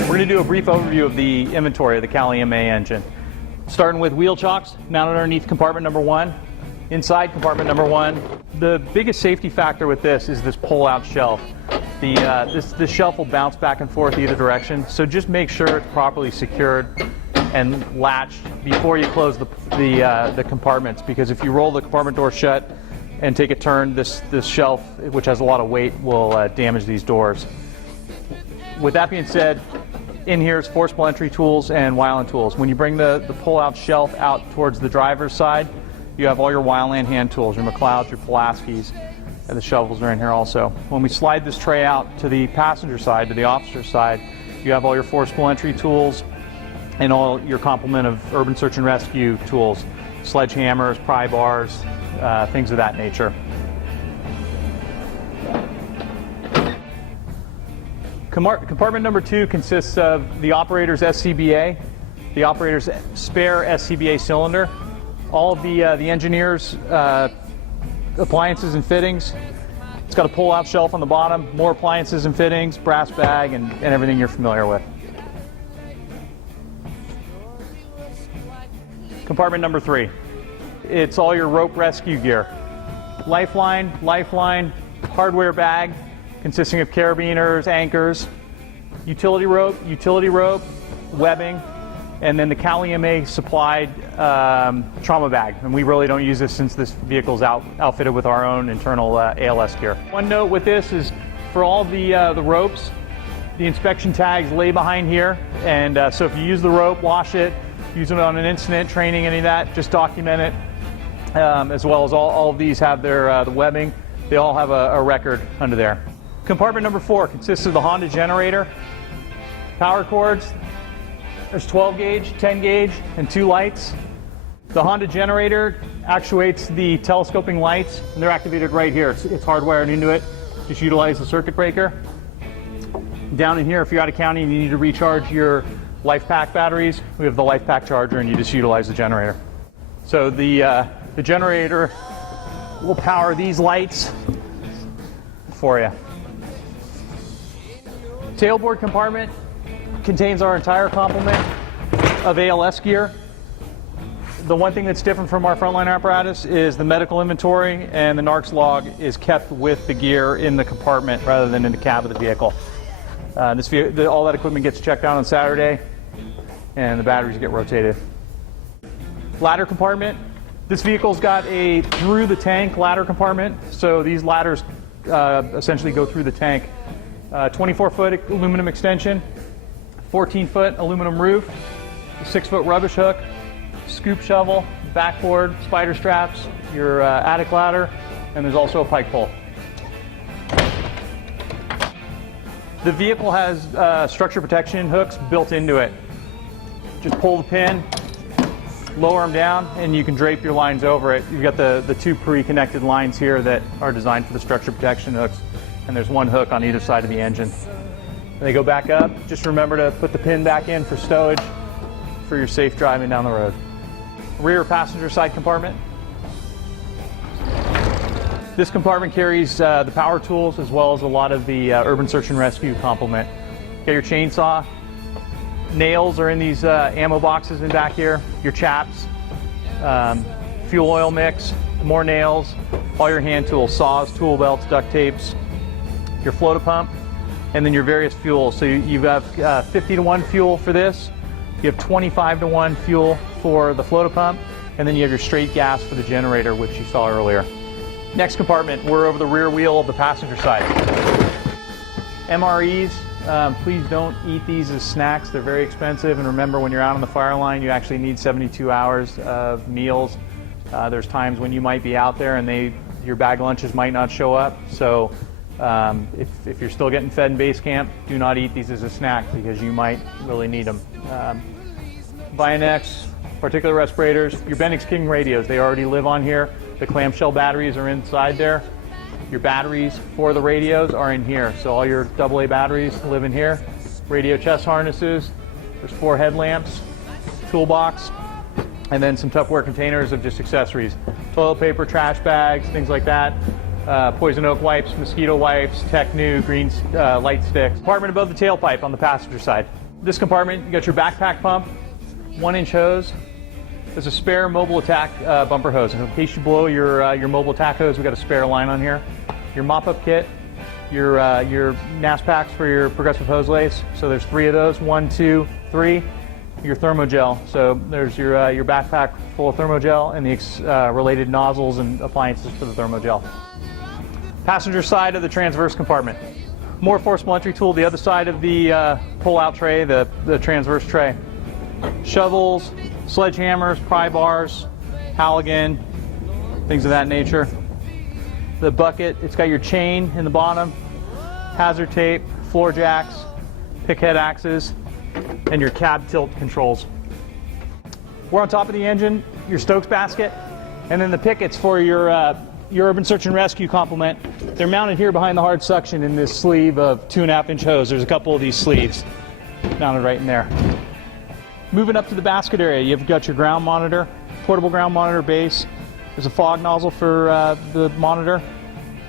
We're going to do a brief overview of the inventory of the Cali MA engine. Starting with wheel chocks mounted underneath compartment number 1. Inside compartment number 1, the biggest safety factor with this is this pull-out shelf. This shelf will bounce back and forth either direction, so just make sure it's properly secured and latched before you close the compartments, because if you roll the compartment door shut and take a turn, this shelf, which has a lot of weight, will damage these doors. With that being said, in here is forcible entry tools and Weiland tools. When you bring the pull-out shelf out towards the driver's side, you have all your Weiland hand tools, your McLeods, your Pulaskis, and the shovels are in here also. When we slide this tray out to the passenger side, to the officer's side, you have all your forcible entry tools and all your complement of urban search and rescue tools, sledgehammers, pry bars, things of that nature. Compartment number 2 consists of the operator's SCBA, the operator's spare SCBA cylinder, all of the engineer's appliances and fittings. It's got a pull-out shelf on the bottom, more appliances and fittings, brass bag, and everything you're familiar with. Compartment number 3. It's all your rope rescue gear. Lifeline, hardware bag, consisting of carabiners, anchors, utility rope, webbing, and then the Cali MA supplied trauma bag. And we really don't use this since this vehicle is outfitted with our own internal ALS gear. One note with this is for all the ropes, the inspection tags lay behind here, and so if you use the rope, wash it, use it on an incident, training, any of that, just document it. As well as all of these have their the webbing. They all have a record under there. Compartment number 4 consists of the Honda generator, power cords. There's 12 gauge, 10 gauge, and 2 lights. The Honda generator actuates the telescoping lights, and they're activated right here. It's hardwired into it. Just utilize the circuit breaker. Down in here, if you're out of county and you need to recharge your life pack batteries, we have the life pack charger, and you just utilize the generator. So the generator will power these lights for you. Tailboard compartment contains our entire complement of ALS gear. The one thing that's different from our frontline apparatus is the medical inventory, and the NARCS log is kept with the gear in the compartment rather than in the cab of the vehicle. All that equipment gets checked out on Saturday, and the batteries get rotated. Ladder compartment. This vehicle's got a through the tank ladder compartment, so these ladders essentially go through the tank. 24-foot aluminum extension, 14-foot aluminum roof, 6-foot rubbish hook, scoop shovel, backboard, spider straps, your attic ladder, and there's also a pike pole. The vehicle has structure protection hooks built into it. Just pull the pin, lower them down, and you can drape your lines over it. You've got the 2 pre-connected lines here that are designed for the structure protection hooks, and there's 1 hook on either side of the engine. They go back up. Just remember to put the pin back in for stowage for your safe driving down the road. Rear passenger side compartment. This compartment carries the power tools as well as a lot of the urban search and rescue complement. Got your chainsaw. Nails are in these ammo boxes in back here. Your chaps, fuel oil mix, more nails, all your hand tools, saws, tool belts, duct tapes, your float pump, and then your various fuels. So you have 50-to-1 fuel for this. You have 25-to-1 fuel for the float pump, and then you have your straight gas for the generator, which you saw earlier. Next compartment, we're over the rear wheel of the passenger side. MREs, please don't eat these as snacks. They're very expensive, and remember, when you're out on the fire line, you actually need 72 hours of meals. There's times when you might be out there and your bag lunches might not show up. So if you're still getting fed in base camp, do not eat these as a snack because you might really need them. Bionex, particular respirators, your Bendix King radios, they already live on here. The clamshell batteries are inside there. Your batteries for the radios are in here. So all your AA batteries live in here. Radio chest harnesses, there's 4 headlamps, toolbox, And then some Tupperware containers of just accessories. Toilet paper, trash bags, things like that. Poison oak wipes, mosquito wipes, Tech New, green light sticks. Compartment above the tailpipe on the passenger side. This compartment, you got your backpack pump, 1-inch hose. There's a spare mobile attack bumper hose. In case you blow your mobile attack hose, we've got a spare line on here. Your mop-up kit, your NAS packs for your progressive hose lace. So there's 3 of those, 1, 2, 3. Your thermogel. So there's your backpack full of thermogel and the related nozzles and appliances for the thermogel. Passenger side of the transverse compartment. More forcible entry tool, the other side of the pull-out tray, the transverse tray. Shovels, sledgehammers, pry bars, Halligan, things of that nature. The bucket, it's got your chain in the bottom, hazard tape, floor jacks, pick head axes, and your cab tilt controls. We're on top of the engine, your Stokes basket, and then the pickets for your urban search and rescue complement. They're mounted here behind the hard suction in this sleeve of 2.5-inch hose. There's a couple of these sleeves mounted right in there. Moving up to the basket area, you've got your ground monitor, portable ground monitor base. There's a fog nozzle for the monitor.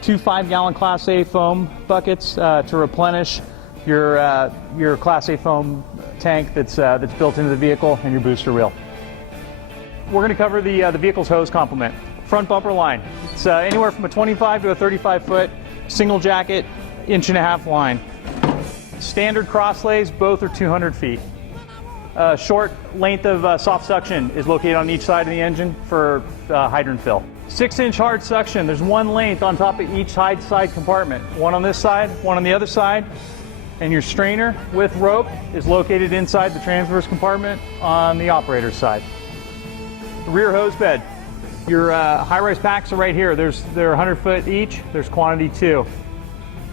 2 5-gallon Class A foam buckets to replenish your Class A foam tank that's built into the vehicle, and your booster reel. We're going to cover the vehicle's hose complement. Front bumper line. It's anywhere from a 25 to a 35 foot single jacket 1.5-inch line. Standard cross lays, both are 200 feet. Short length of soft suction is located on each side of the engine for hydrant fill. 6-inch hard suction. There's 1 length on top of each side compartment. 1 on this side, 1 on the other side. And your strainer with rope is located inside the transverse compartment on the operator's side. The rear hose bed. Your high-rise packs are right here. They're 100 foot each. There's quantity 2.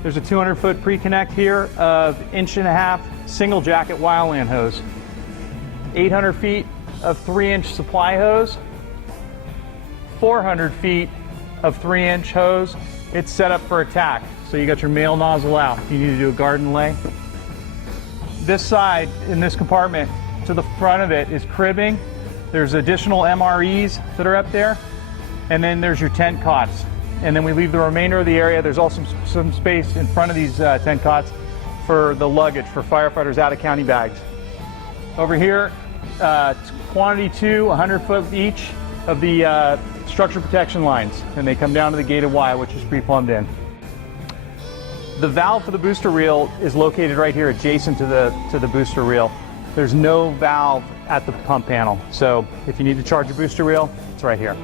There's a 200 foot pre-connect here of 1.5-inch single jacket wildland hose. 800 feet of 3-inch supply hose. 400 feet of 3-inch hose. It's set up for attack. So you got your male nozzle out if you need to do a garden lay. This side in this compartment to the front of it is cribbing. There's additional MREs that are up there. And then there's your tent cots. And then we leave the remainder of the area. There's also some space in front of these tent cots for the luggage for firefighters' out-of-county bags. Over here, quantity 2, 100 foot each of the structure protection lines. And they come down to the gated Y, which is pre-plumbed in. The valve for the booster reel is located right here adjacent to the booster reel. There's no valve at the pump panel. So if you need to charge your booster reel, it's right here.